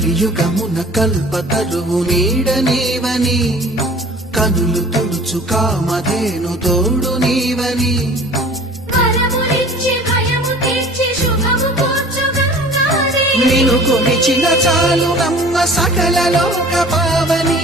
కలియుగమున కల్పతరువు నీడ నీవని కనులు తుడుచు కామధేను తోడు నీవని నిన్ను కొలిచిన చాలు నమ్మ సకల లోక పావని